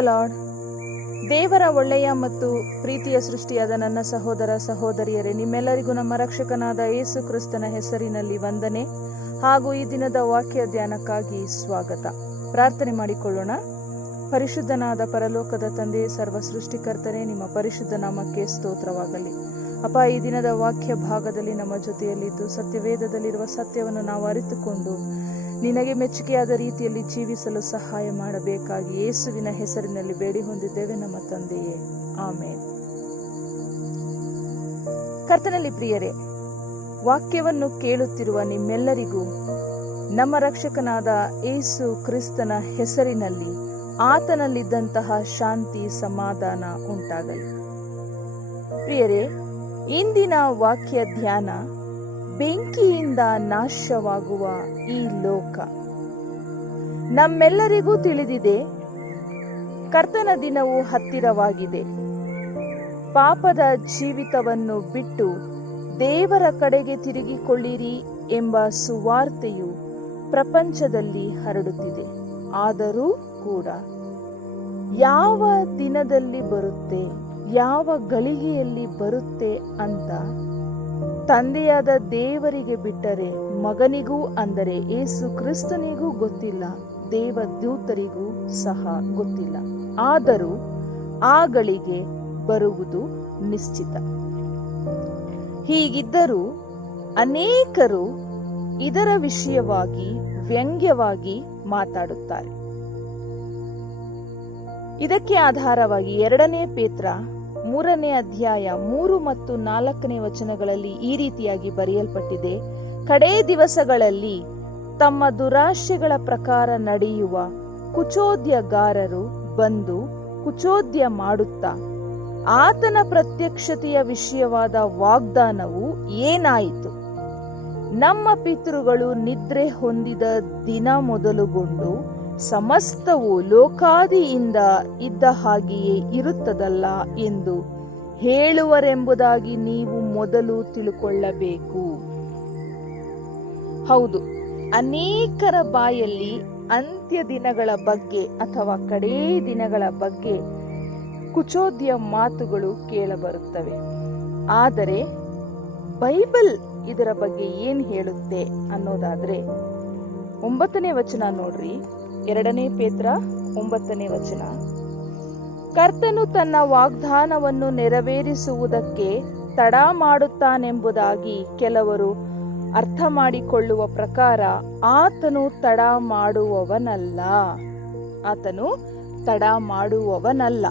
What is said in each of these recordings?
Lord ದೇವರ ಒಳ್ಳೆಯ ಮತ್ತು ಪ್ರೀತಿಯ ಸೃಷ್ಟಿಯಾದ ನನ್ನ ಸಹೋದರ ಸಹೋದರಿಯರೇ, ನಿಮ್ಮೆಲ್ಲರಿಗೂ ನಮ್ಮ ರಕ್ಷಕನಾದ ಯೇಸು ಕ್ರಿಸ್ತನ ಹೆಸರಿನಲ್ಲಿ ವಂದನೆ ಹಾಗೂ ಈ ದಿನದ ವಾಕ್ಯ ಧ್ಯಾನಕ್ಕಾಗಿ ಸ್ವಾಗತ. ಪ್ರಾರ್ಥನೆ ಮಾಡಿಕೊಳ್ಳೋಣ. ಪರಿಶುದ್ಧನಾದ ಪರಲೋಕದ ತಂದೆ, ಸರ್ವ ಸೃಷ್ಟಿಕರ್ತರೇ ನಿಮ್ಮ ಪರಿಶುದ್ಧ ನಾಮಕ್ಕೆ ಸ್ತೋತ್ರವಾಗಲಿ. ಅಪ್ಪ, ಈ ದಿನದ ವಾಕ್ಯ ಭಾಗದಲ್ಲಿ ನಮ್ಮ ಜೊತೆಯಲ್ಲಿದ್ದು ಸತ್ಯವೇದದಲ್ಲಿರುವ ಸತ್ಯವನ್ನು ನಾವು ಅರಿತುಕೊಂಡು ನಿನಗೆ ಮೆಚ್ಚುಗೆಯಾದ ರೀತಿಯಲ್ಲಿ ಜೀವಿಸಲು ಸಹಾಯ ಮಾಡಬೇಕಾಗಿ ಯೇಸುವಿನ ಹೆಸರಿನಲ್ಲಿ ಬೇಡಿ ಹೊಂದಿದ್ದೇವೆ ನಮ್ಮ ತಂದೆಯೇ. ಆಮೇಲೆ ಕರ್ತನಲ್ಲಿ ಪ್ರಿಯರೇ, ವಾಕ್ಯವನ್ನು ಕೇಳುತ್ತಿರುವ ನಿಮ್ಮೆಲ್ಲರಿಗೂ ನಮ್ಮ ರಕ್ಷಕನಾದ ಏಸು ಕ್ರಿಸ್ತನ ಹೆಸರಿನಲ್ಲಿ ಆತನಲ್ಲಿದ್ದಂತಹ ಶಾಂತಿ ಸಮಾಧಾನ ಉಂಟಾಗಲಿ. ಪ್ರಿಯರೇ, ಇಂದಿನ ವಾಕ್ಯ ಧ್ಯಾನ ಬೆಂಕಿಯಿಂದ ನಾಶವಾಗುವ ಈ ಲೋಕ. ನಮ್ಮೆಲ್ಲರಿಗೂ ತಿಳಿದಿದೆ, ಕರ್ತನ ದಿನವು ಹತ್ತಿರವಾಗಿದೆ. ಪಾಪದ ಜೀವಿತವನ್ನು ಬಿಟ್ಟು ದೇವರ ಕಡೆಗೆ ತಿರುಗಿಕೊಳ್ಳಿರಿ ಎಂಬ ಸುವಾರ್ತೆಯು ಪ್ರಪಂಚದಲ್ಲಿ ಹರಡುತ್ತಿದೆ. ಆದರೂ ಕೂಡ ಯಾವ ದಿನದಲ್ಲಿ ಬರುತ್ತೆ, ಯಾವ ಗಳಿಗೆಯಲ್ಲಿ ಬರುತ್ತೆ ಅಂತ ತಂದೆಯಾದ ದೇವರಿಗೆ ಬಿಟ್ಟರೆ ಮಗನಿಗೂ ಅಂದರೆ ಏಸು ಕ್ರಿಸ್ತನಿಗೂ ಗೊತ್ತಿಲ್ಲ, ದೇವದೂತರಿಗೂ ಸಹ ಗೊತ್ತಿಲ್ಲ. ಆದರೂ ಆ ಗಳಿಗೆ ಬರುವುದು ನಿಶ್ಚಿತ. ಹೀಗಿದ್ದರೂ ಅನೇಕರು ಇದರ ವಿಷಯವಾಗಿ ವ್ಯಂಗ್ಯವಾಗಿ ಮಾತಾಡುತ್ತಾರೆ. ಇದಕ್ಕೆ ಆಧಾರವಾಗಿ ಎರಡನೇ ಪೇತ್ರ ಮೂರನೇ ಅಧ್ಯಾಯ ಮೂರು ಮತ್ತು ನಾಲ್ಕನೇ ವಚನಗಳಲ್ಲಿ ಈ ರೀತಿಯಾಗಿ ಬರೆಯಲ್ಪಟ್ಟಿದೆ, ಕಡೇ ದಿವಸಗಳಲ್ಲಿ ತಮ್ಮ ದುರಾಶೆಗಳ ಪ್ರಕಾರ ನಡೆಯುವ ಕುಚೋದ್ಯಗಾರರು ಬಂದು ಕುಚೋದ್ಯ ಮಾಡುತ್ತಾ, ಆತನ ಪ್ರತ್ಯಕ್ಷತೆಯ ವಿಷಯವಾದ ವಾಗ್ದಾನವು ಏನಾಯಿತು? ನಮ್ಮ ಪಿತೃಗಳು ನಿದ್ರೆ ಹೊಂದಿದ ದಿನ ಮೊದಲುಗೊಂಡು ಸಮಸ್ತವು ಲೋಕಾದಿಯಿಂದ ಇದ್ದ ಹಾಗೆಯೇ ಇರುತ್ತದಲ್ಲ ಎಂದು ಹೇಳುವರೆಂಬುದಾಗಿ ನೀವು ಮೊದಲು ತಿಳುಕೊಳ್ಳಬೇಕು. ಹೌದು, ಅನೇಕರ ಬಾಯಲ್ಲಿ ಅಂತ್ಯ ದಿನಗಳ ಬಗ್ಗೆ ಅಥವಾ ಕಡೇ ದಿನಗಳ ಬಗ್ಗೆ ಕುಚೋದ್ಯ ಮಾತುಗಳು ಕೇಳಬರುತ್ತವೆ. ಆದರೆ ಬೈಬಲ್ ಇದರ ಬಗ್ಗೆ ಏನು ಹೇಳುತ್ತೆ ಅನ್ನೋದಾದ್ರೆ, ಒಂಬತ್ತನೇ ವಚನ ನೋಡ್ರಿ. ಎರಡನೇ ಪೇತ್ರ ಒಂಬತ್ತನೇ ವಚನ. ಕರ್ತನು ತನ್ನ ವಾಗ್ದಾನವನ್ನು ನೆರವೇರಿಸುವುದಕ್ಕೆ ತಡ ಮಾಡುತ್ತಾನೆಂಬುದಾಗಿ ಕೆಲವರು ಅರ್ಥ ಮಾಡಿಕೊಳ್ಳುವ ಪ್ರಕಾರ ಆತನು ತಡ ಮಾಡುವವನಲ್ಲ. ಆತನು ತಡ ಮಾಡುವವನಲ್ಲ.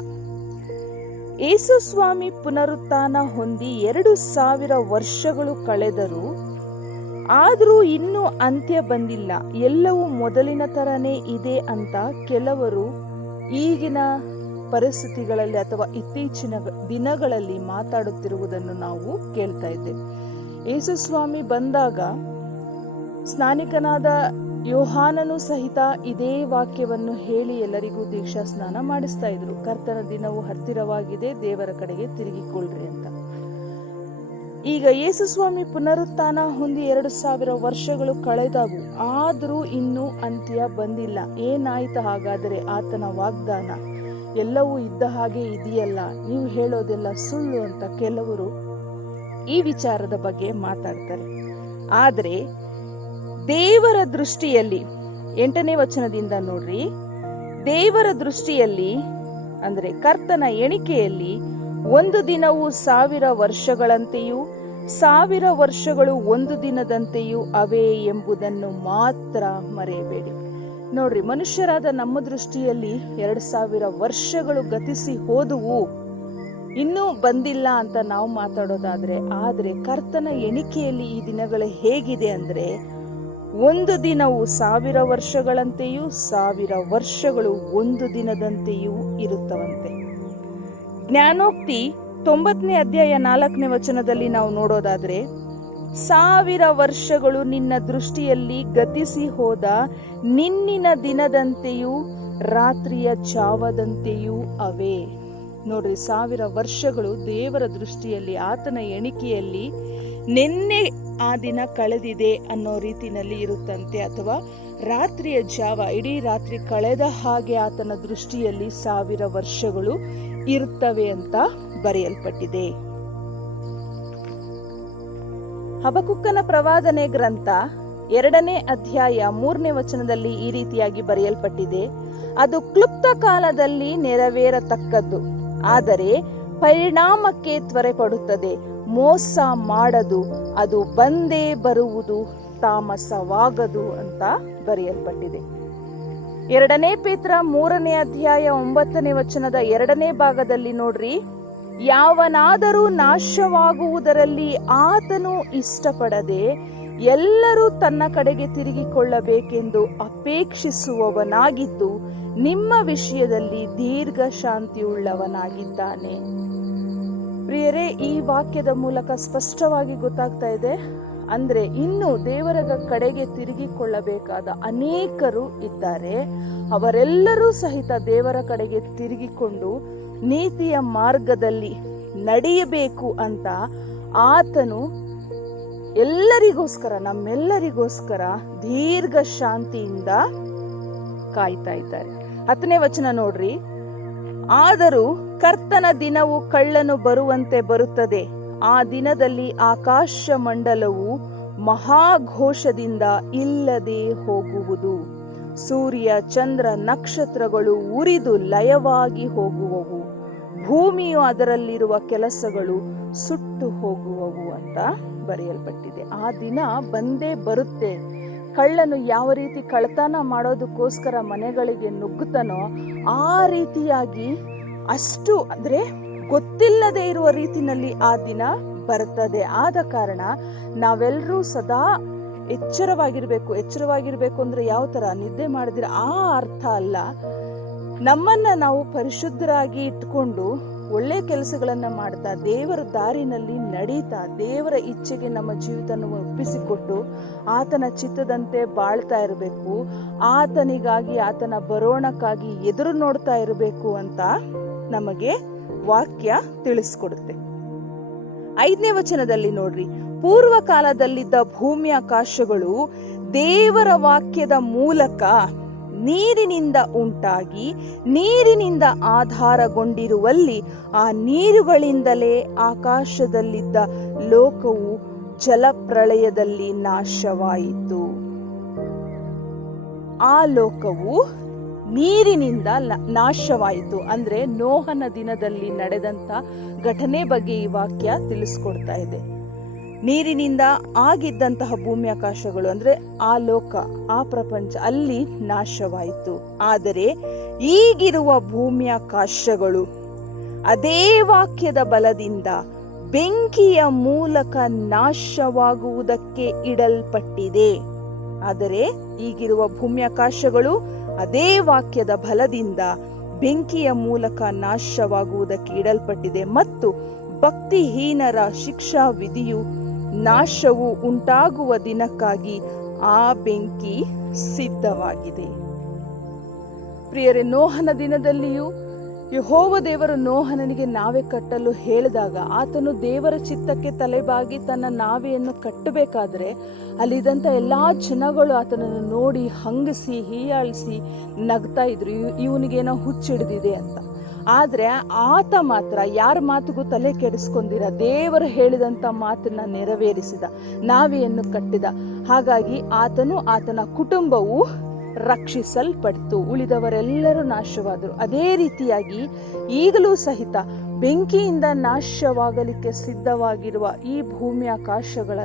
ಯೇಸು ಸ್ವಾಮಿ ಪುನರುತ್ಥಾನ ಹೊಂದಿ ಎರಡು ಸಾವಿರ ವರ್ಷಗಳು ಕಳೆದರೂ ಆದರೂ ಇನ್ನೂ ಅಂತ್ಯ ಬಂದಿಲ್ಲ. ಎಲ್ಲವೂ ಮೊದಲಿನ ಥರನೇ ಇದೆ ಅಂತ ಕೆಲವರು ಈಗಿನ ಪರಿಸ್ಥಿತಿಗಳಲ್ಲಿ ಅಥವಾ ಇತ್ತೀಚಿನ ದಿನಗಳಲ್ಲಿ ಮಾತಾಡುತ್ತಿರುವುದನ್ನು ನಾವು ಕೇಳ್ತಾ ಇದ್ದೇವೆ. ಯೇಸುಸ್ವಾಮಿ ಬಂದಾಗ ಸ್ನಾನಿಕನಾದ ಯೋಹಾನನು ಸಹಿತ ಇದೇ ವಾಕ್ಯವನ್ನು ಹೇಳಿ ಎಲ್ಲರಿಗೂ ದೀಕ್ಷಾ ಸ್ನಾನ ಮಾಡಿಸ್ತಾ ಇದ್ರು. ಕರ್ತನ ದಿನವು ಹತ್ತಿರವಾಗಿದೆ, ದೇವರ ಕಡೆಗೆ ತಿರುಗಿಕೊಳ್ಳ್ರಿ ಅಂತ. ಈಗ ಯೇಸುಸ್ವಾಮಿ ಪುನರುತ್ಥಾನ ಹೊಂದಿ ಎರಡು ಸಾವಿರ ವರ್ಷಗಳು ಕಳೆದವು, ಆದರೂ ಇನ್ನೂ ಅಂತ್ಯ ಬಂದಿಲ್ಲ. ಏನಾಯ್ತು ಹಾಗಾದರೆ ಆತನ ವಾಗ್ದಾನ? ಎಲ್ಲವೂ ಇದ್ದ ಹಾಗೆ ಇದೆಯಲ್ಲ, ನೀವು ಹೇಳೋದೆಲ್ಲ ಸುಳ್ಳು ಅಂತ ಕೆಲವರು ಈ ವಿಚಾರದ ಬಗ್ಗೆ ಮಾತಾಡ್ತಾರೆ. ಆದರೆ, ದೇವರ ದೃಷ್ಟಿಯಲ್ಲಿ, ಎಂಟನೇ ವಚನದಿಂದ ನೋಡ್ರಿ, ದೇವರ ದೃಷ್ಟಿಯಲ್ಲಿ, ಅಂದರೆ ಕರ್ತನ ಎಣಿಕೆಯಲ್ಲಿ, ಒಂದು ದಿನವು ಸಾವಿರ ವರ್ಷಗಳಂತೆಯೂ ಸಾವಿರ ವರ್ಷಗಳು ಒಂದು ದಿನದಂತೆಯೂ ಅವೇ ಎಂಬುದನ್ನು ಮಾತ್ರ ಮರೆಯಬೇಡಿ. ನೋಡ್ರಿ, ಮನುಷ್ಯರಾದ ನಮ್ಮ ದೃಷ್ಟಿಯಲ್ಲಿ ಎರಡು ಸಾವಿರ ವರ್ಷಗಳು ಗತಿಸಿ ಹೋದುವು, ಇನ್ನೂ ಬಂದಿಲ್ಲ ಅಂತ ನಾವು ಮಾತಾಡೋದಾದ್ರೆ, ಆದರೆ ಕರ್ತನ ಎಣಿಕೆಯಲ್ಲಿ ಈ ದಿನಗಳು ಹೇಗಿದೆ ಅಂದ್ರೆ, ಒಂದು ದಿನವು ಸಾವಿರ ವರ್ಷಗಳಂತೆಯೂ ಸಾವಿರ ವರ್ಷಗಳು ಒಂದು ದಿನದಂತೆಯೂ ಇರುತ್ತವಂತೆ. ಜ್ಞಾನೋಕ್ತಿ ತೊಂಬತ್ತನೇ ಅಧ್ಯಾಯ ನಾಲ್ಕನೇ ವಚನದಲ್ಲಿ ನಾವು ನೋಡೋದಾದ್ರೆ, ಸಾವಿರ ವರ್ಷಗಳು ನಿನ್ನ ದೃಷ್ಟಿಯಲ್ಲಿ ಗತಿಸಿ ಹೋದ ನಿನ್ನಿನ ದಿನದಂತೆಯೂ ರಾತ್ರಿಯ ಜಾವದಂತೆಯೂ ಅವೇ. ನೋಡ್ರಿ, ಸಾವಿರ ವರ್ಷಗಳು ದೇವರ ದೃಷ್ಟಿಯಲ್ಲಿ, ಆತನ ಎಣಿಕೆಯಲ್ಲಿ ನಿನ್ನೆ ಆ ದಿನ ಕಳೆದಿದೆ ಅನ್ನೋ ರೀತಿನಲ್ಲಿ ಇರುತ್ತಂತೆ. ಅಥವಾ ರಾತ್ರಿಯ ಜಾವ, ಇಡೀ ರಾತ್ರಿ ಕಳೆದ ಹಾಗೆ ಆತನ ದೃಷ್ಟಿಯಲ್ಲಿ ಸಾವಿರ ವರ್ಷಗಳು ಇರುತ್ತವೆ ಅಂತ ಬರೆಯಲ್ಪಟ್ಟಿದೆ. ಹಬಕುಕ್ಕನ ಪ್ರವಾದನೆ ಗ್ರಂಥ ಎರಡನೇ ಅಧ್ಯಾಯ ಮೂರನೇ ವಚನದಲ್ಲಿ ಈ ರೀತಿಯಾಗಿ ಬರೆಯಲ್ಪಟ್ಟಿದೆ. ಅದು ಕ್ಲುಪ್ತ ಕಾಲದಲ್ಲಿ ನೆರವೇರತಕ್ಕದ್ದು, ಆದರೆ ಪರಿಣಾಮಕ್ಕೆ ತ್ವರೆ ಪಡುತ್ತದೆ ಮೋಸ ಮಾಡದು, ಅದು ಬಂದೇ ಬರುವುದು, ತಾಮಸವಾಗದು ಅಂತ ಬರೆಯಲ್ಪಟ್ಟಿದೆ. ಎರಡನೇ ಪೇತ್ರ ಮೂರನೇ ಅಧ್ಯಾಯ ಒಂಬತ್ತನೇ ವಚನದ ಎರಡನೇ ಭಾಗದಲ್ಲಿ ನೋಡ್ರಿ. ಯಾವನಾದರೂ ನಾಶವಾಗುವುದರಲ್ಲಿ ಆತನು ಇಷ್ಟಪಡದೆ ಎಲ್ಲರೂ ತನ್ನ ಕಡೆಗೆ ತಿರುಗಿಕೊಳ್ಳಬೇಕೆಂದು ಅಪೇಕ್ಷಿಸುವವನಾಗಿದ್ದು ನಿಮ್ಮ ವಿಷಯದಲ್ಲಿ ದೀರ್ಘ ಶಾಂತಿಯುಳ್ಳವನಾಗಿದ್ದಾನೆ ಪ್ರಿಯರೇ, ಈ ವಾಕ್ಯದ ಮೂಲಕ ಸ್ಪಷ್ಟವಾಗಿ ಗೊತ್ತಾಗ್ತಾ ಇದೆ. ಅಂದ್ರೆ ಇನ್ನು ದೇವರ ಕಡೆಗೆ ತಿರುಗಿಕೊಳ್ಳಬೇಕಾದ ಅನೇಕರು ಇದ್ದಾರೆ. ಅವರೆಲ್ಲರೂ ಸಹಿತ ದೇವರ ಕಡೆಗೆ ತಿರುಗಿಕೊಂಡು ನೀತಿಯ ಮಾರ್ಗದಲ್ಲಿ ನಡೆಯಬೇಕು ಅಂತ ಆತನು ಎಲ್ಲರಿಗೋಸ್ಕರ, ನಮ್ಮೆಲ್ಲರಿಗೋಸ್ಕರ ದೀರ್ಘ ಶಾಂತಿಯಿಂದ ಕಾಯ್ತಾ ಇದ್ದಾರೆ. ಹತ್ತನೇ ವಚನ ನೋಡ್ರಿ. ಆದರೂ ಕರ್ತನ ದಿನವು ಕಳ್ಳನು ಬರುವಂತೆ ಬರುತ್ತದೆ. ಆ ದಿನದಲ್ಲಿ ಆಕಾಶ ಮಂಡಲವು ಮಹಾಘೋಷದಿಂದ ಇಲ್ಲದೆ ಹೋಗುವುದು. ಸೂರ್ಯ, ಚಂದ್ರ, ನಕ್ಷತ್ರಗಳು ಉರಿದು ಲಯವಾಗಿ ಹೋಗುವವು. ಭೂಮಿಯು ಅದರಲ್ಲಿರುವ ಕೆಲಸಗಳು ಸುಟ್ಟು ಹೋಗುವವು ಅಂತ ಬರೆಯಲ್ಪಟ್ಟಿದೆ. ಆ ದಿನ ಬಂದೇ ಬರುತ್ತೆ. ಕಳ್ಳನು ಯಾವ ರೀತಿ ಕಳ್ಳತನ ಮಾಡೋದಕ್ಕೋಸ್ಕರ ಮನೆಗಳಿಗೆ ನುಗ್ಗುತ್ತಾನೋ ಆ ರೀತಿಯಾಗಿ ಅಷ್ಟು, ಅಂದ್ರೆ ಗೊತ್ತಿಲ್ಲದೆ ಇರುವ ರೀತಿನಲ್ಲಿ ಆ ದಿನ ಬರುತ್ತದೆ ಆದ ಕಾರಣ ನಾವೆಲ್ಲರೂ ಸದಾ ಎಚ್ಚರವಾಗಿರಬೇಕು. ಎಚ್ಚರವಾಗಿರಬೇಕು ಅಂದ್ರೆ ಯಾವ ತರ ನಿದ್ದೆ ಮಾಡಿದ್ರೆ ಆ ಅರ್ಥ ಅಲ್ಲ. ನಮ್ಮನ್ನ ನಾವು ಪರಿಶುದ್ಧರಾಗಿ ಇಟ್ಕೊಂಡು ಒಳ್ಳೆ ಕೆಲಸಗಳನ್ನ ಮಾಡ್ತಾ, ದೇವರ ದಾರಿನಲ್ಲಿ ನಡೀತಾ, ದೇವರ ಇಚ್ಛೆಗೆ ನಮ್ಮ ಜೀವಿತವನ್ನು ಒಪ್ಪಿಸಿಕೊಟ್ಟು ಆತನ ಚಿತ್ತದಂತೆ ಬಾಳ್ತಾ ಇರಬೇಕು. ಆತನಿಗಾಗಿ, ಆತನ ಬರೋಣಕ್ಕಾಗಿ ಎದುರು ನೋಡ್ತಾ ಇರಬೇಕು ಅಂತ ನಮಗೆ ವಾಕ್ಯ ತಿಳಿಸ್ಕೊಡುತ್ತೆ. ಐದನೇ ವಚನದಲ್ಲಿ ನೋಡ್ರಿ ಪೂರ್ವ ಕಾಲದಲ್ಲಿದ್ದ ಭೂಮಿ ಆಕಾಶಗಳು ದೇವರ ವಾಕ್ಯದ ಮೂಲಕ ನೀರಿನಿಂದ ಉಂಟಾಗಿ, ನೀರಿನಿಂದ ಆಧಾರಗೊಂಡಿರುವಲ್ಲಿ ಆ ನೀರುಗಳಿಂದಲೇ ಆಕಾಶದಲ್ಲಿದ್ದ ಲೋಕವು ಜಲಪ್ರಳಯದಲ್ಲಿ ನಾಶವಾಯಿತು. ಆ ಲೋಕವು ನೀರಿನಿಂದ ನಾಶವಾಯಿತು. ಅಂದ್ರೆ ನೋಹನ ದಿನದಲ್ಲಿ ನಡೆದಂತ ಘಟನೆ ಬಗ್ಗೆ ಈ ವಾಕ್ಯ ತಿಳಿಸ್ಕೊಡ್ತಾ ಇದೆ. ನೀರಿನಿಂದ ಆಗಿದ್ದಂತಹ ಭೂಮ್ಯಾಕಾಶಗಳು, ಅಂದ್ರೆ ಆ ಲೋಕ, ಆ ಪ್ರಪಂಚ ಅಲ್ಲಿ ನಾಶವಾಯಿತು. ಆದರೆ ಈಗಿರುವ ಭೂಮ್ಯಾಕಾಶಗಳು ಅದೇ ವಾಕ್ಯದ ಬಲದಿಂದ ಬೆಂಕಿಯ ಮೂಲಕ ನಾಶವಾಗುವುದಕ್ಕೆ ಇಡಲ್ಪಟ್ಟಿದೆ. ಆದರೆ ಈಗಿರುವ ಭೂಮ್ಯಾಕಾಶಗಳು ಅದೇ ವಾಕ್ಯದ ಬಲದಿಂದ ಬೆಂಕಿಯ ಮೂಲಕ ನಾಶವಾಗುವುದಕ್ಕೆ ಇಡಲ್ಪಟ್ಟಿದೆ ಮತ್ತು ಭಕ್ತಿಹೀನರ ಶಿಕ್ಷಾ ವಿಧಿಯು ನಾಶವು ಉಂಟಾಗುವ ದಿನಕ್ಕಾಗಿ ಆ ಬೆಂಕಿ ಸಿದ್ಧವಾಗಿದೆ. ಪ್ರಿಯರೇ, ನೋಹನ ದಿನದಲ್ಲಿಯೂ ಯಹೋವ ದೇವರು ನೋಹನನಿಗೆ ನಾವೆ ಕಟ್ಟಲು ಹೇಳಿದಾಗ ಆತನು ದೇವರ ಚಿತ್ತಕ್ಕೆ ತಲೆಬಾಗಿ ತನ್ನ ನಾವೆಯನ್ನು ಕಟ್ಟಬೇಕಾದ್ರೆ ಅಲ್ಲಿದ್ದಂಥ ಎಲ್ಲಾ ಜನಗಳು ಆತನನ್ನು ನೋಡಿ ಹಂಗಿಸಿ, ಹೀಯಾಳಿಸಿ ನಗ್ತಾ ಇದ್ರು. ಇವ್- ಇವನಿಗೇನೋ ಹುಚ್ಚಿಡ್ದಿದೆ ಅಂತ. ಆದ್ರೆ ಆತ ಮಾತ್ರ ಯಾರ ಮಾತಿಗೂ ತಲೆ ಕೆಡಿಸ್ಕೊಂಡಿರ ದೇವರು ಹೇಳಿದಂತ ಮಾತನ್ನ ನೆರವೇರಿಸಿದ, ನಾವೆಯನ್ನು ಕಟ್ಟಿದ. ಹಾಗಾಗಿ ಆತನು ಆತನ ಕುಟುಂಬವು ರಕ್ಷಿಸಲ್ಪಡ್ತು, ಉಳಿದವರೆಲ್ಲರೂ ನಾಶವಾದರು. ಅದೇ ರೀತಿಯಾಗಿ ಈಗಲೂ ಸಹಿತ ಬೆಂಕಿಯಿಂದ ನಾಶವಾಗಲಿಕ್ಕೆ ಸಿದ್ಧವಾಗಿರುವ ಈ ಭೂಮಿ ಆಕಾಶಗಳ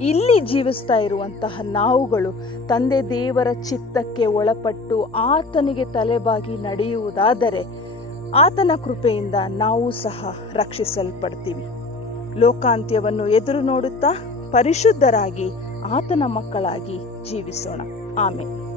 ಇಲ್ಲಿ ಜೀವಿಸ್ತಾ ಇರುವಂತಹ ನಾವುಗಳು ತಂದೆ ದೇವರ ಚಿತ್ತಕ್ಕೆ ಒಳಪಟ್ಟು ಆತನಿಗೆ ತಲೆಬಾಗಿ ನಡೆಯುವುದಾದರೆ ಆತನ ಕೃಪೆಯಿಂದ ನಾವು ಸಹ ರಕ್ಷಿಸಲ್ಪಡ್ತೀವಿ. ಲೋಕಾಂತ್ಯವನ್ನು ಎದುರು ನೋಡುತ್ತಾ ಪರಿಶುದ್ಧರಾಗಿ ಆತನ ಮಕ್ಕಳಾಗಿ ಜೀವಿಸೋಣ. ಆಮೇಲೆ